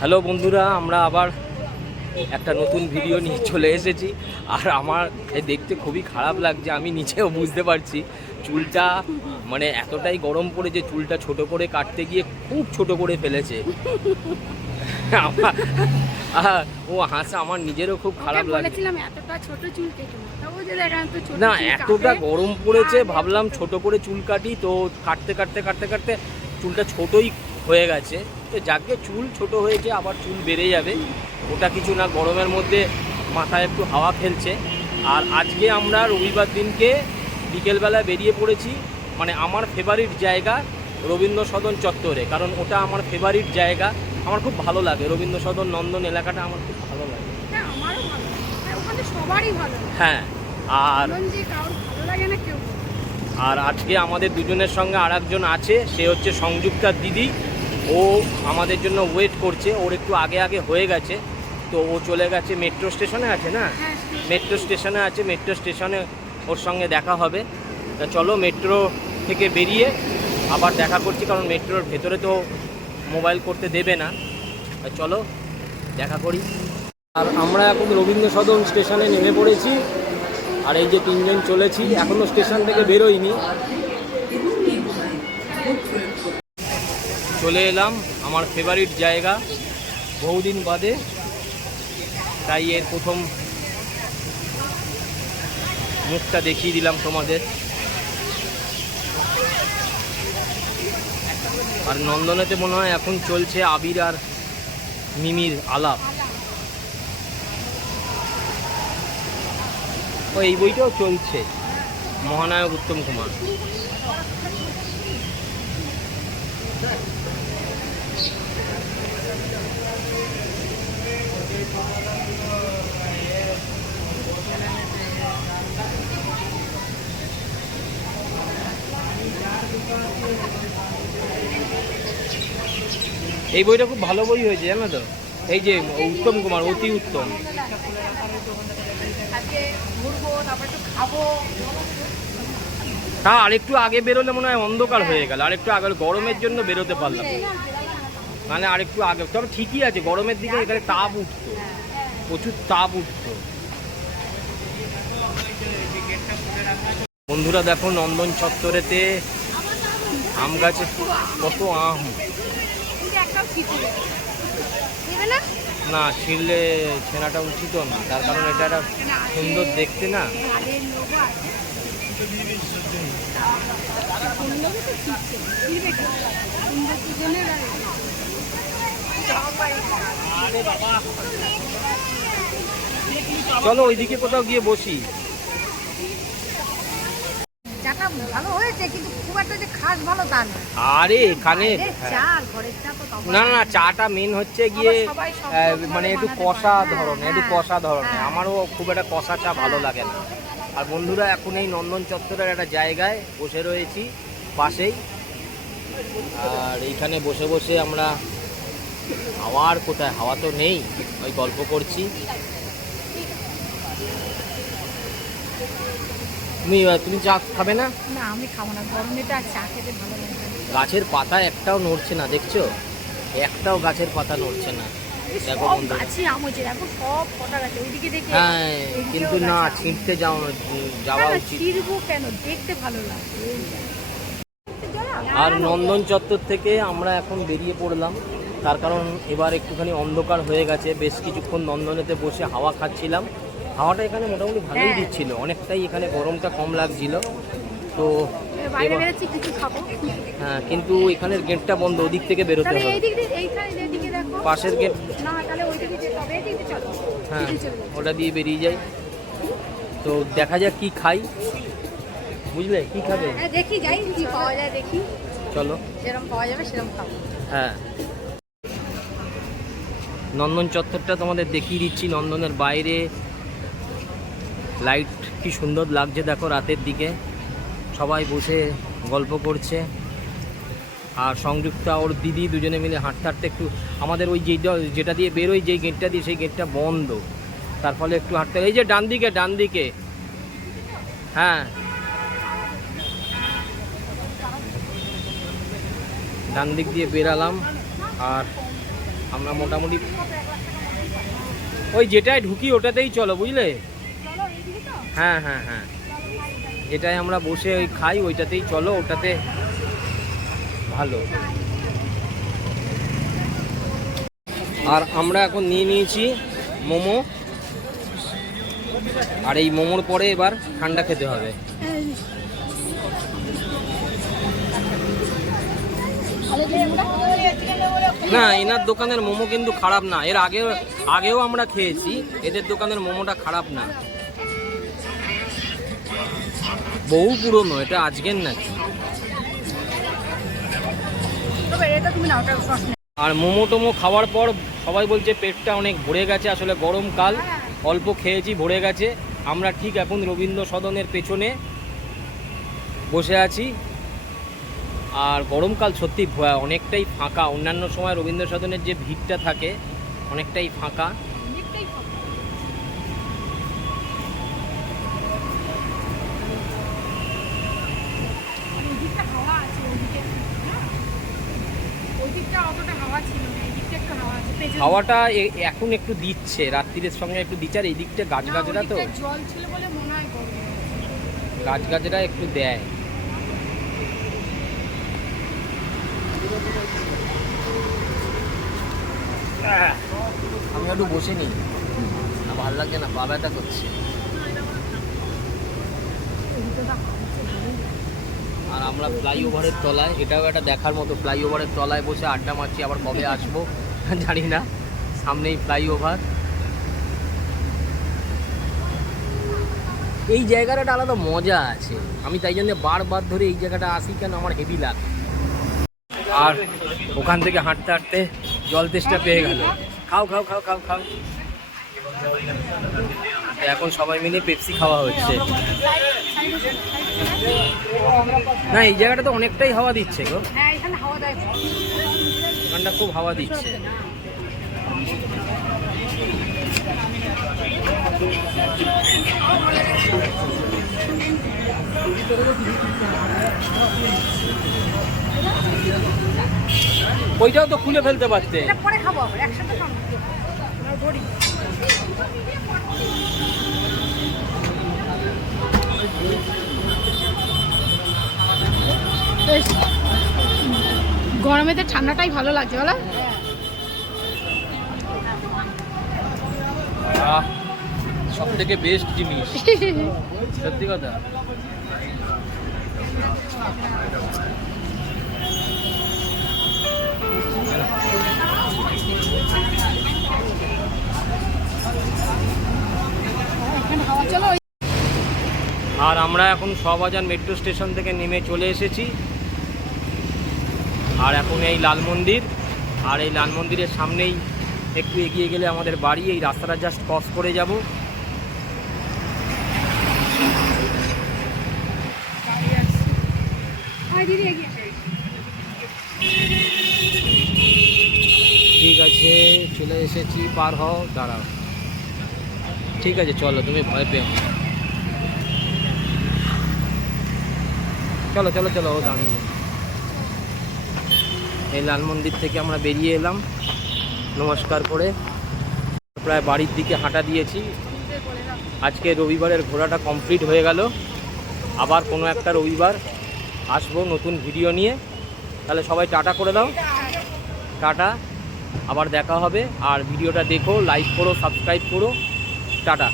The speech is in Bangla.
হ্যালো বন্ধুরা, আমরা আবার একটা নতুন ভিডিও নিয়ে চলে এসেছি। আর আমার দেখতে খুবই খারাপ লাগছে, আমি নিজেও বুঝতে পারছি। চুলটা মানে এতটাই গরম পড়েছে, চুলটা ছোট করে কাটতে গিয়ে খুব ছোট করে ফেলেছে। ও হাসা, আমার নিজেরও খুব খারাপ লাগছে। না, এতটা গরম পড়েছে, ভাবলাম ছোট করে চুল কাটি, তো কাটতে কাটতে কাটতে কাটতে চুলটা ছোটই হয়ে গেছে। তো যাকে চুল ছোট হয়েছে, আবার চুল বেড়ে যাবে, ওটা কিছু না। গরমের মধ্যে মাথায় একটু হাওয়া ফেলছে। আর আজকে আমরা রবিবার দিনকে বিকেলবেলা বেরিয়ে পড়েছি, মানে আমার ফেভারিট জায়গা রবীন্দ্র সদন চত্বরে, কারণ ওটা আমার ফেভারিট জায়গা। আমার খুব ভালো লাগে রবীন্দ্র সদন নন্দন এলাকাটা, আমার খুব ভালো লাগে। হ্যাঁ, আমারও ভালো লাগে, ওখানে সবারই ভালো লাগে। হ্যাঁ, আর যে কারোর ভালো লাগে না কেউ। আর আজকে আমাদের দুজনের সঙ্গে আর একজন আছে, সে হচ্ছে সংযুক্তার দিদি। ও আমাদের জন্য ওয়েট করছে, ওর একটু আগে আগে হয়ে গেছে, তো ও চলে গেছে মেট্রো স্টেশনে আছে না, মেট্রো স্টেশনে আছে, মেট্রো স্টেশনে ওর সঙ্গে দেখা হবে। তা চলো মেট্রো থেকে বেরিয়ে আবার দেখা করছি, কারণ মেট্রোর ভেতরে তো মোবাইল করতে দেবে না। তা চলো দেখা করি। আর আমরা এখন রবীন্দ্র সদন স্টেশনে নেমে পড়েছি, আর এই যে তিনজন চলেছি, এখনো স্টেশন থেকে বেরোইনি। চলে এলাম আমার ফেভারিট জায়গা, বহুদিন বাদে, তাই এর প্রথম মুখটা দেখিয়ে দিলাম তোমাদের। আর নন্দনেতে মনে হয় এখন চলছে আবির আর মিমির আলাপ। ও এই বইটাও চলছে, মহানায়ক উত্তম কুমার। এই বইটা খুব ভালো বই হয়েছে, জানো তো? এই যে উত্তম কুমার, অতি উত্তম। হ্যাঁ, আরেকটু আগে বেরোলে মনে হয় অন্ধকার হয়ে গেল, আরেকটু আগে, গরমের জন্য বেরোতে পারলাম, মানে আরেকটু আগে। তবে ঠিকই আছে, গরমের দিকে এখানে তাপ উঠতো, প্রচুর তাপ উঠতো। বন্ধুরা দেখো, নন্দন চত্বরেতে আম গাছে কত আম। না, ছিঁড়লে ছেনাটা উচিত না, তার কারণ এটা একটা সুন্দর দেখতে না। চলো ওইদিকে কোথাও গিয়ে বসি। ভালো হয়েছে, কিন্তু খুব একটা যে খাস ভালো তা না। আরে এখানে না না, চাটা মেন হচ্ছে গিয়ে মানে একটু কষা ধরনের, একটু কষা ধরনের। আমারও খুব একটা কষা চা ভালো লাগে না। আর বন্ধুরা, এখন এই নন্দন চত্বরের একটা জায়গায় বসে রয়েছি পাশেই, আর এইখানে বসে বসে আমরা, হাওয়ার কোথায়, হাওয়া তো নেই, ওই গল্প করছি। তুমি চা খাবে না? না, আমি খাবো না, গরমেটা চা খেতে ভালো লাগে। গাছের পাতা একটাও নড়ছে না, দেখছো? একটাও গাছের পাতা নড়ছে না। দেখো বন্ধু, হ্যাঁ, কিন্তু না, ছিঁড়তে যাওয়া উচিত। কেন, দেখতে ভালো লাগে। আর নন্দন চত্বর থেকে আমরা এখন বেরিয়ে পড়লাম, তার কারণ এবার একটুখানি অন্ধকার হয়ে গেছে। বেশ কিছুক্ষণ নন্দনেতে বসে হাওয়া খাচ্ছিলাম, হাওয়াটা এখানে মোটামুটি ভালোই দিচ্ছিল, অনেকটাই এখানে গরমটা কম লাগছিল। তো হ্যাঁ, কিন্তু এখানের গেটটা বন্ধ, ওদিক থেকে বেরোতে হবে, পাশের গেট। হ্যাঁ, ওটা দিয়ে বেরিয়ে যাই। তো দেখা যাক কি খাই, বুঝলে? কি খাবে? দেখি, যাই কি পাওয়া যায় দেখি। চলো, যেরকম পাওয়া যাবে সেরকম খাবো। হ্যাঁ, নন্দন চত্বরটা তোমাদের দেখিয়ে দিচ্ছি। নন্দনের বাইরে লাইট কি সুন্দর লাগছে দেখো, রাতের দিকে সবাই বসে গল্প করছে। আর সংযুক্তা ওর দিদি দুজনে মিলে হাঁটতে হাঁটতে, একটু আমাদের ওই যেটা দিয়ে বেরোই, যেই গেটটা দিয়ে, সেই গেটটা বন্ধ, তার ফলে একটু হাঁটতে। এই যে ডান দিকে, ডান দিকে, হ্যাঁ, ডান দিক দিয়ে বেরালাম। আর আমরা মোটামুটি ওই যেটাই ঢুকি ওটাতেই চলো, বুঝলে? হ্যাঁ হ্যাঁ হ্যাঁ, যেটাই আমরা বসে ওই খাই ওইটাতেই চলো, ওটাতে ভালো। আর আমরা এখন নিয়ে নিয়েছি মোমো, আর এই মোমোর পরে এবার ঠান্ডা খেতে হবে। না, এনার দোকানের মোমো কিন্তু খারাপ না, এর আগেও আমরা খেয়েছি, এদের দোকানের মোমোটা খারাপ না, বহু পুরনো, এটা আজকের নাকি। আর মোমো টোমো খাওয়ার পর সবাই বলছে পেটটা অনেক ভরে গেছে, আসলে গরমকাল, অল্প খেয়েছি ভরে গেছে। আমরা ঠিক এখন রবীন্দ্র সদনের পেছনে বসে আছি, আর গরমকাল সত্যি অনেকটাই ফাঁকা, অন্যান্য সময় রবীন্দ্র সদনের যে ভিড়টা থাকে অনেকটাই ফাঁকা। হাওয়াটা এখন একটু দিচ্ছে, রাত্রির সঙ্গে একটু দিচ্ছে, আর এই দিকটা গাছগাছরা তো জল ছিল বলে মনে হয় গাছগাছরা একটু দেয়। আমি একটু বসে নিই, ভালো লাগে না, পা ব্যথা করছে। আর আমরা ফ্লাইওভারের তলায়, এটাও একটা দেখার মতো, ফ্লাইওভারের তলায় বসে আড্ডা মারছি, আবার কবে আসবো জানি না, সামনেই ফ্লাইওভার। এই জায়গাটা একটা আলাদা মজা আছে, আমি তাই জন্য বারবার ধরে এই জায়গাটা আসি, কেন আমার হেভি লাগে। আর ওখান থেকে হাঁটতে হাঁটতে জল তেষ্টা পেয়ে গেল, খাও খাও খাও খাও খাও। এখন সবাই মিলে পেপসি খাওয়া হচ্ছে। না, এই জায়গাটা তো অনেকটাই হাওয়া দিচ্ছে গো, এখানটা খুব হাওয়া দিচ্ছে। ওইটাও তো খুলে ফেলতে পারতে। পরে খাবো একসাথে খাবো। গরমেতে ঠান্ডাটাই ভালো লাগছে বলো। সব থেকে বেস্ট জিনিস, সত্যি কথা। আর আমরা এখন শোভাবাজার মেট্রো স্টেশন থেকে নেমে চলে এসেছি, আর এখন এই লাল মন্দির, আর এই লাল মন্দিরের সামনেই একটু এগিয়ে গেলে আমাদের বাড়ি। এই রাস্তাটা জাস্ট ক্রস করে যাব। ঠিক আছে, চলে এসেছি, পার হও, দাঁড়াও। ঠিক আছে চলো, তুমি ভয় পেও, চলো চলো চলো, ও দাঁড়িয়ে। এই লাল মন্দির থেকে আমরা বেরিয়ে এলাম নমস্কার করে, প্রায় বাড়ির দিকে হাঁটা দিয়েছি। আজকে রবিবারের ঘোরাটা কমপ্লিট হয়ে গেল, আবার কোনো একটা রবিবার আসবো নতুন ভিডিও নিয়ে। তাহলে সবাই টাটা করে দাও, টাটা, আবার দেখা হবে। আর ভিডিওটা দেখো, লাইক করো, সাবস্ক্রাইব করো, টাটা।